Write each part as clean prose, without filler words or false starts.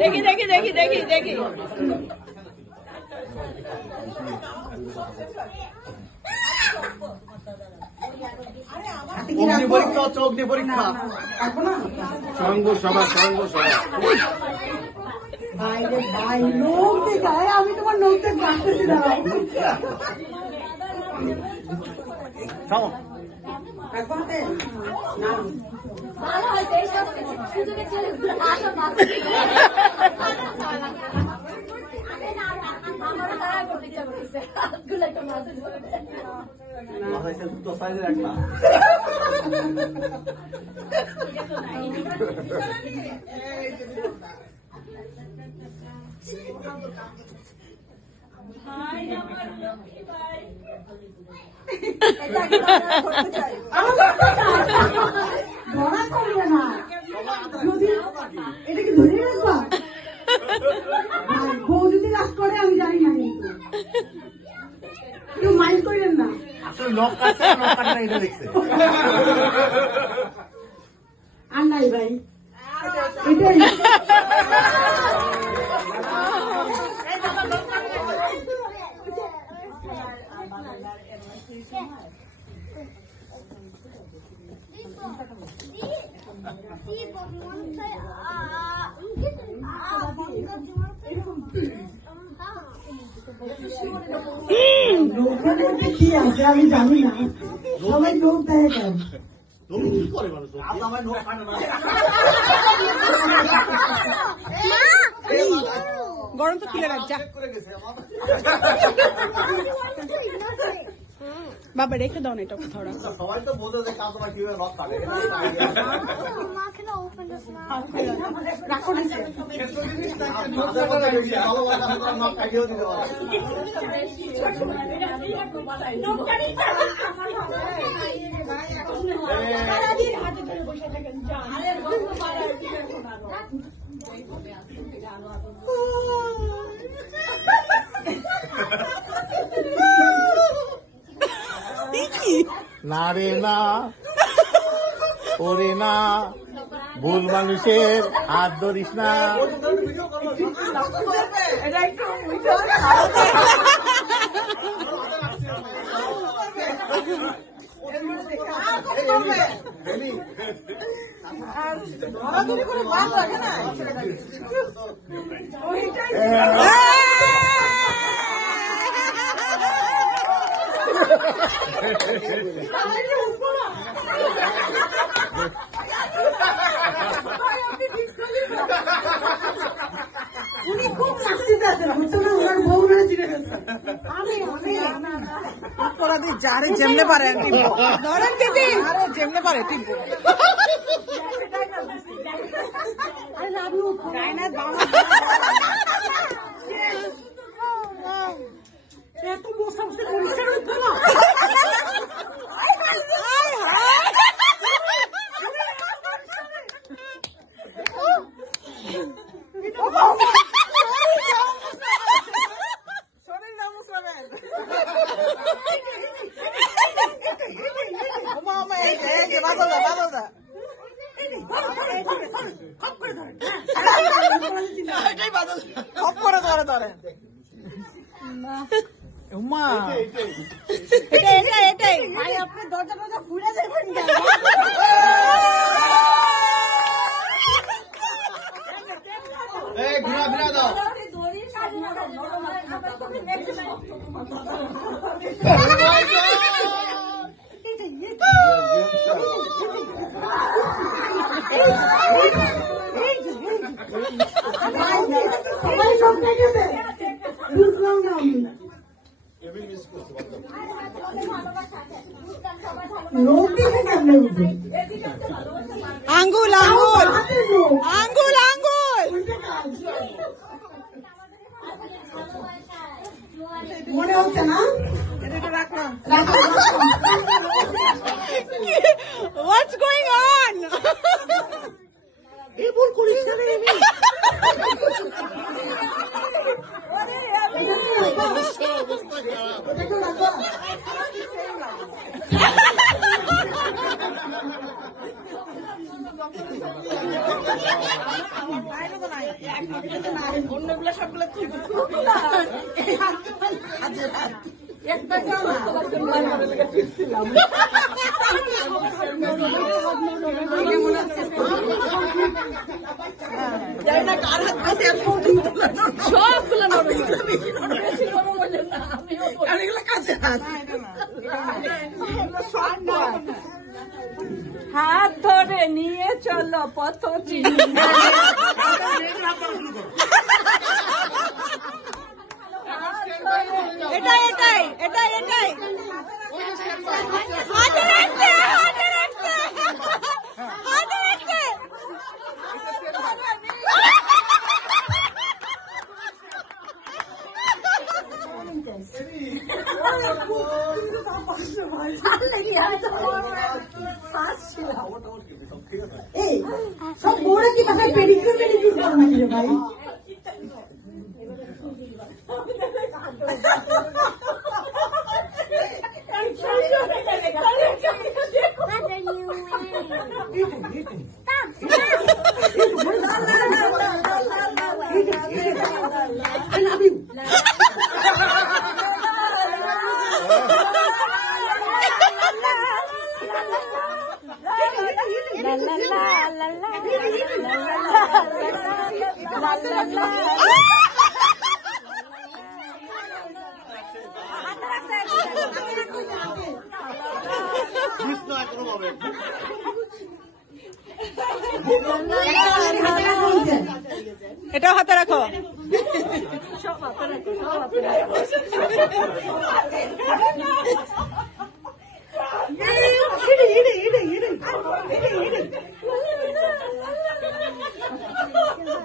দেখি দেখি দেখি দেখি দেখি পরীক্ষা হচ্ছে, অগ্নি পরীক্ষা। সঙ্গ সভা, সঙ্গ সভা। আমি তোমার নৌকে ডাকতেছি না। ভালো হয়েছে এইসব সুযোগে ছেলেগুলো আসো আমারও তারা করতে ইচ্ছা করতেছে হাতগুলো একটা মাঝে ধরে ভাই আমার লক্ষ্মী ভাই ধরা করবে না, যদি এটা কি ধরে রাখবা বউ যদি রাগ করে আমি জানি না, কিন্তু কেউ মাইন্ড করেন না। আর নাই ভাই, এটাই কি আছে আমি জানি না, সবাই লোক দেয় কেন? গরম তো খুলে রাখ, যা বাবা রেখে দাও না, এটা কোথাও রাখো। সবাই তো বোঝো যে কাজ তোমার কিভাবে রক কাটে। না রে না, ওরে না, ভুল মানুষের হাত ধরিস না। উনি খুব শাস্তিতে আছেন, বুঝছো না? ওনার বউ না চিনে গেছে। অপরাধী যারে যেমনে পারে ধরেন দিদি, আরে যেমনে পারে ঠিক এত বসে বসে পরিষ্কার করতে না। এটাই ভাই আপনি দরজা দরজা ফুলে যাবেন কেন? ঘুরা ফিরা দাও। সবাই সব দেখেছে, বুঝলাম না আমি। লোক দেখে কেমনে বুঝে? আঙ্গুল আঙ্গুল আঙ্গুল আঙ্গুল মনে হচ্ছে না? What's going on? এই ভুল করিস না রে। অন্যগুলো সবগুলো একটা জানি না কার হাত পাশে সবগুলো এগুলো কাছে হাত ধরে নিয়ে চলো পথ এটাই এটাই এটাই এটাই হাতে রাখতে হাতে রাখতে হাতে রাখতে এই সব বউরা কি বাসায় পেডিকিউর পেডিকিউর করে নাকি রে ভাই? এটাও হাতে রাখো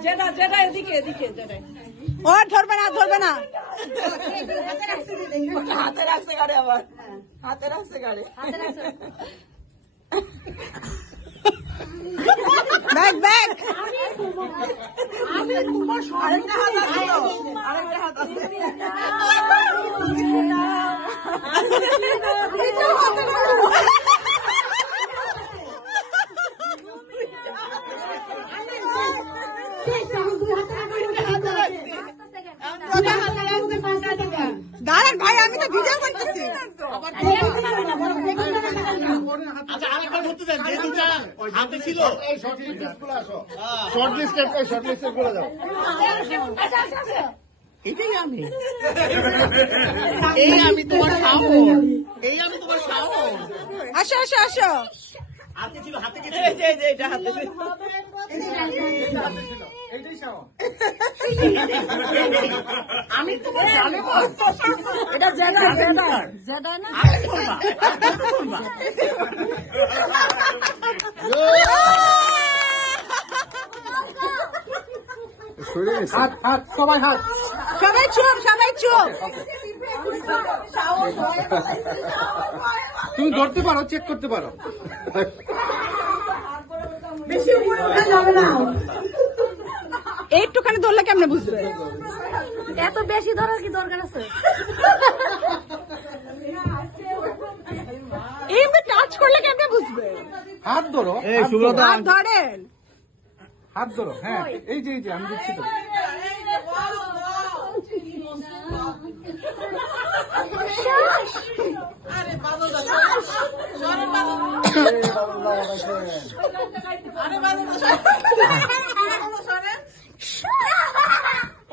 যেটা যেটা এদিকে এদিকে যেটা ও ধরবে না ধরবে না হাতে রাখছে গাড়ি আবার হাতে রাখছে গাড়ি ব্যাগ ব্যাগ আরেকটা হাত আছে আরেকটা হাত আছে দাঁড়ান ভাই আমি তো ভিডিও করতেছি আচ্ছা আরেকবার ধরতে দেন যে দুটা হাতে ছিল এই শর্ট লিস্টেড করে দাও এটাই আমি এই আমি তোমার সাউন্ড এই আমি তোমার সাউন্ড আসো আসো আসো হাতে ছিল হাতে কি এই যে এটা হাতে এইটাই সাউন্ড আমি তোমার জানো এটা জেডা জেডা জেডা না হাত হাত সবাই হাত সবাই চুপ সবাই চুপ তুমি ধরতে পারো চেক করতে পারো বেশি উপরে ওঠা যাবে না। একটুখানি ধরলে কেমনে বুঝবে এত বেশি ধরার কি দরকার আছে? এইভাবে টাচ করলে কেমনে বুঝবে হাত ধরো হাত ধরেন হাত ধরো হ্যাঁ এই যে আমি দিচ্ছি তো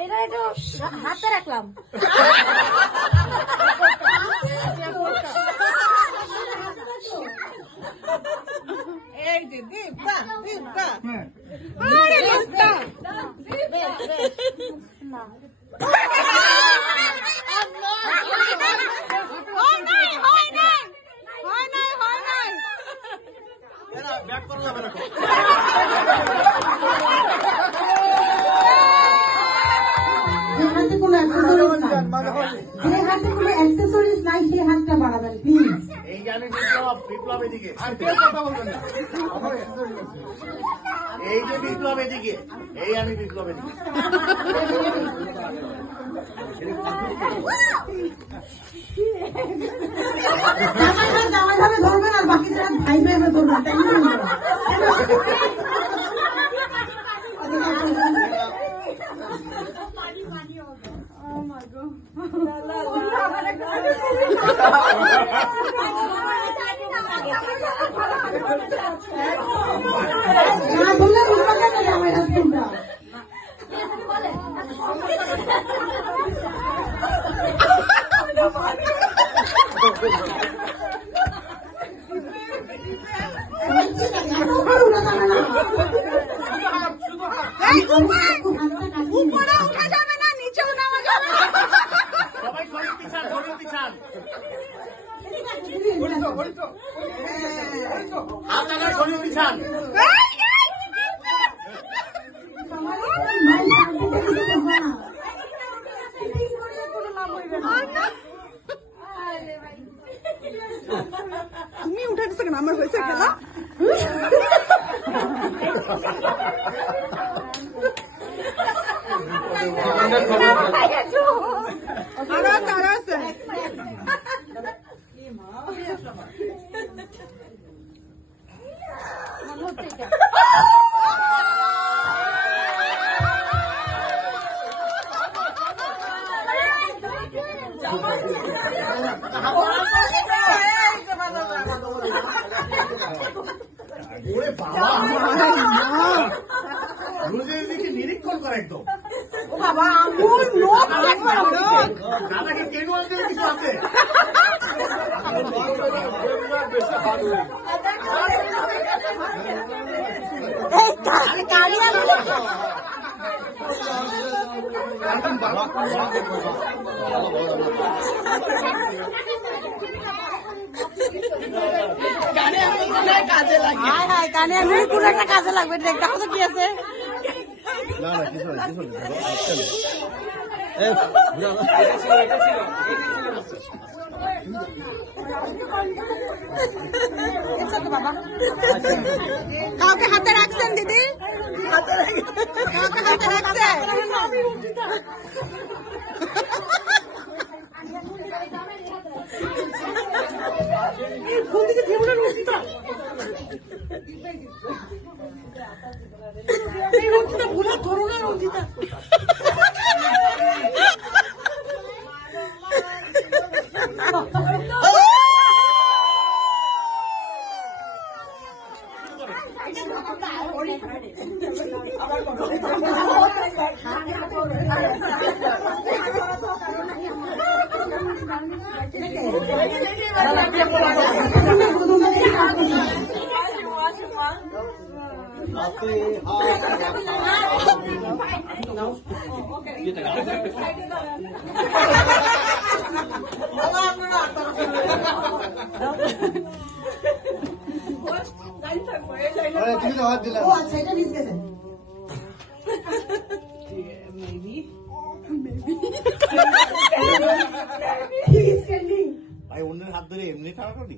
এটা একটু হাতে রাখলাম। এই যে দীপা দীপা হ্যাঁ আরে দীপা হয় নাই হয় নাই হয় নাই হয় নাই ব্যাক করা যাবে না যে হাতে কোনো অ্যাক্সেসরিজ নাই, যে হাতে কোনো অ্যাক্সেসরিজ নাই সেই হাতটা বাড়াবেন প্লিজ। এই গানে বিপ্লব এদিকে আর কেউ কথা বলবেন না আমার accessory আছে। এই যে বিপ্লব এদিকে, এই আমি বিপ্লব এদিকে। জামাই ভাবে ধরবেন আর বাকিদের হাত ভাই ভাবে ধরবেন, তাই না? না ধরলে ধরবেন না জামাই হাত তোমরা। উপরে উঠা যাবে না, নিচেও নামা যাবে না। সবাই শরীর পিছান, শরীর পিছান। হাত আগায় শরীর পিছান। তুমি উঠে দিচ্ছ কেন? আমার হয়েছে কেন? আরো আছে। ওরে বাবা, রোজের দিকে নিরীক্ষণ করে একদম। ও বাবা, আঙুল লোক দাদাকে কেন আনতে কিছু আছে? কাজে লাগে। হায় হায়, কানে আমি কোনো একটা কাজে লাগবে। দেখো তো কি আছে। না না, কিছু না, কিছু বাবা, কাউকে হাতে রাখছেন দিদি? কাউকে হাতে রাখছেন? তুমি তো হাত দিলে। ও আচ্ছা, এটা মিস গেছে। ভাই অন্যের হাত ধরে এমনি খারাপ করি।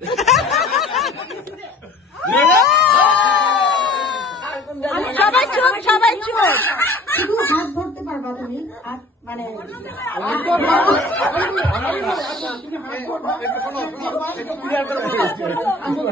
সবাই চুপ, সবাই চুপ। শুধু হাত ধরতে পারবা তুমি, হাত মানে একটু শোনো, একটু ক্লিয়ার করে বলো।